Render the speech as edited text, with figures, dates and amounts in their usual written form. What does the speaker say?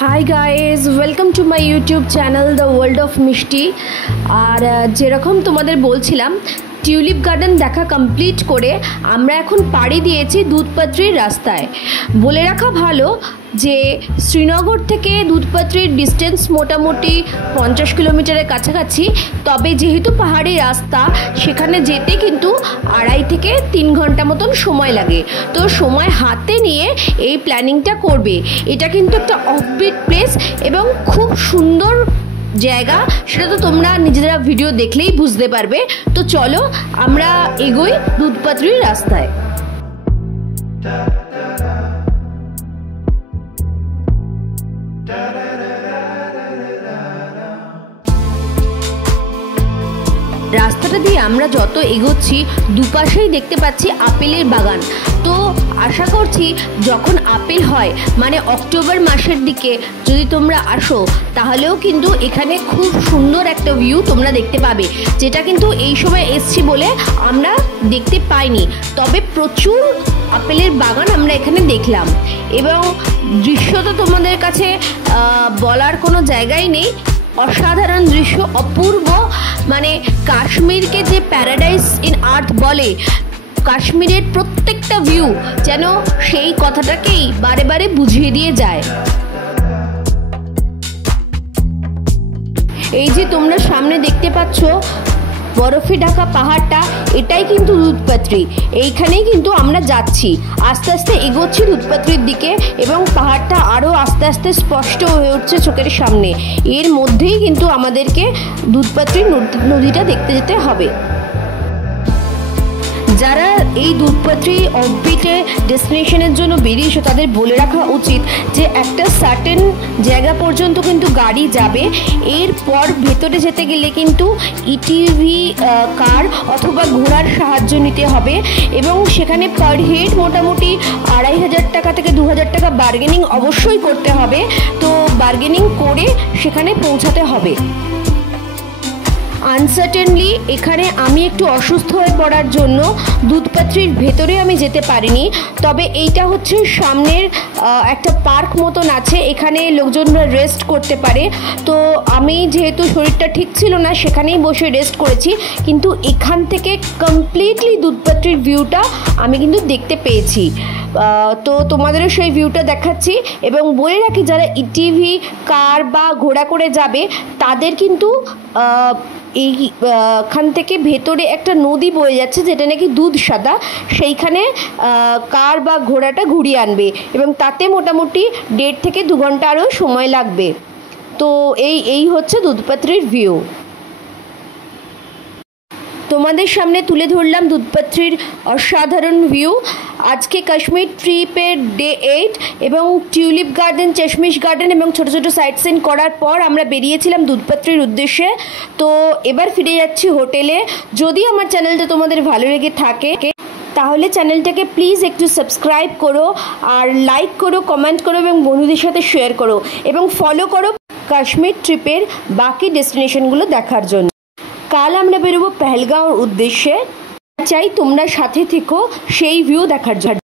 High guys welcome to my YouTube channel the world of Mishti. और जेरकम तुम्हादेर बोलछिलाम টিউলিপ গার্ডেন দেখা কমপ্লিট করে আমরা এখন পাড়ি দিয়েছি দুধপাত্রির রাস্তায়। বলে রাখা ভালো যে শ্রীনগর থেকে দুধপাত্রির ডিস্টেন্স মোটামুটি 50 কিলোমিটারের কাছাকাছি, তবে যেহেতু পাহাড়ি রাস্তা সেখানে যেতে কিন্তু 2.5 থেকে 3 ঘন্টা মতন সময় লাগে। তো সময় হাতে নিয়ে এই প্ল্যানিংটা করবে। এটা কিন্তু একটা অফবিট প্লেস এবং খুব সুন্দর জায়গা, সেটা তো তোমরা নিজেরা ভিডিও দেখলেই বুঝতে পারবে। তো চলো আমরা এগোই দুধপাত্রির রাস্তায়। রাস্তাটা দিয়ে আমরা যত এগোচ্ছি দুপাশেই দেখতে পাচ্ছি আপেলের বাগান। তো আশা করছি যখন আপেল হয় মানে অক্টোবর মাসের দিকে যদি তোমরা আসো তাহলেও কিন্তু এখানে খুব সুন্দর একটা ভিউ তোমরা দেখতে পাবে, যেটা কিন্তু এই সময় এসছি বলে আমরা দেখতে পাইনি। তবে প্রচুর আপেলের বাগান আমরা এখানে দেখলাম এবং দৃশ্য তো তোমাদের কাছে বলার কোনো জায়গাই নেই। অসাধারণ দৃশ্য, অপূর্ব। মানে কাশ্মীরকে যে প্যারাডাইস ইন আর্থ বলে, কাশ্মীরের প্রত্যেকটা ভিউ যেন সেই কথাটাকেই বারে বারে বুঝিয়ে দিয়ে যায়। এই যে তোমরা সামনে দেখতে পাচ্ছ বরফে ঢাকা পাহাড়টা, এটাই কিন্তু দুধপাত্রি। এইখানেই কিন্তু আমরা যাচ্ছি, আস্তে আস্তে এগোচ্ছি দুধপাত্রির দিকে এবং পাহাড়টা আরও আস্তে আস্তে স্পষ্ট হয়ে উঠছে চোখের সামনে। এর মধ্যেই কিন্তু আমাদেরকে দুধপাত্রির নদীটা দেখতে যেতে হবে। যারা এই দুধপাত্রি অফবিটে ডেস্টিনেশনের জন্য বেরিয়েছে তাদের বলে রাখা উচিত যে একটা সার্টেন জায়গা পর্যন্ত কিন্তু গাড়ি যাবে, এরপর ভেতরে যেতে গেলে কিন্তু ইটিভি কার অথবা ঘোড়ার সাহায্য নিতে হবে এবং সেখানে পার হেড মোটামুটি 2500 টাকা থেকে 2000 টাকা বার্গেনিং অবশ্যই করতে হবে। তো বার্গেনিং করে সেখানে পৌঁছাতে হবে। আনসার্টেনলি এখানে আমি একটু অসুস্থ হয়ে পড়ার জন্য দুধপাত্রির ভেতরে আমি যেতে পারিনি। তবে এইটা হচ্ছে সামনের একটা পার্ক মতন আছে, এখানে লোকজনরা রেস্ট করতে পারে। তো আমি যেহেতু শরীরটা ঠিক ছিল না সেখানেই বসে রেস্ট করেছি, কিন্তু এখান থেকে কমপ্লিটলি দুধপাত্রির ভিউটা আমি কিন্তু দেখতে পেয়েছি। তো তোমাদেরও সেই ভিউটা দেখাচ্ছি এবং বলে রাখি যারা ইটিভি কার বা ঘোড়া করে যাবে তাদের কিন্তু এইখান থেকে ভেতরে একটা নদী বয়ে যাচ্ছে যেটা নাকি দুধ সাদা, সেইখানে কার বা ঘোড়াটা ঘুরিয়ে আনবে এবং তাতে মোটামুটি 1.5 থেকে 2 ঘন্টা আরও সময় লাগবে। তো এই হচ্ছে দুধপাত্রির ভিউ। তোমাদের সামনে তুলে ধরলাম দুধপাত্রির অসাধারণ ভিউ। আজকে কাশ্মীর ট্রিপের ডে 8 এবং টিউলিপ গার্ডেন, চেশমিশ গার্ডেন এবং ছোটো ছোটো সাইট সিন করার পর আমরা বেরিয়েছিলাম দুধপাত্রির উদ্দেশ্যে। তো এবার ফিরে যাচ্ছি হোটেলে। যদি আমার চ্যানেলটা তোমাদের ভালো লেগে থাকে তাহলে চ্যানেলটাকে প্লিজ একটু সাবস্ক্রাইব করো আর লাইক করো, কমেন্ট করো এবং বন্ধুদের সাথে শেয়ার করো এবং ফলো করো কাশ্মীর ট্রিপের বাকি ডেস্টিনেশনগুলো দেখার জন্য। কাল আমরা বেরোবো পেহেলগাঁওর উদ্দেশ্যে, চাই তোমরা সাথে থেকো সেই ভিউ দেখার জন্য।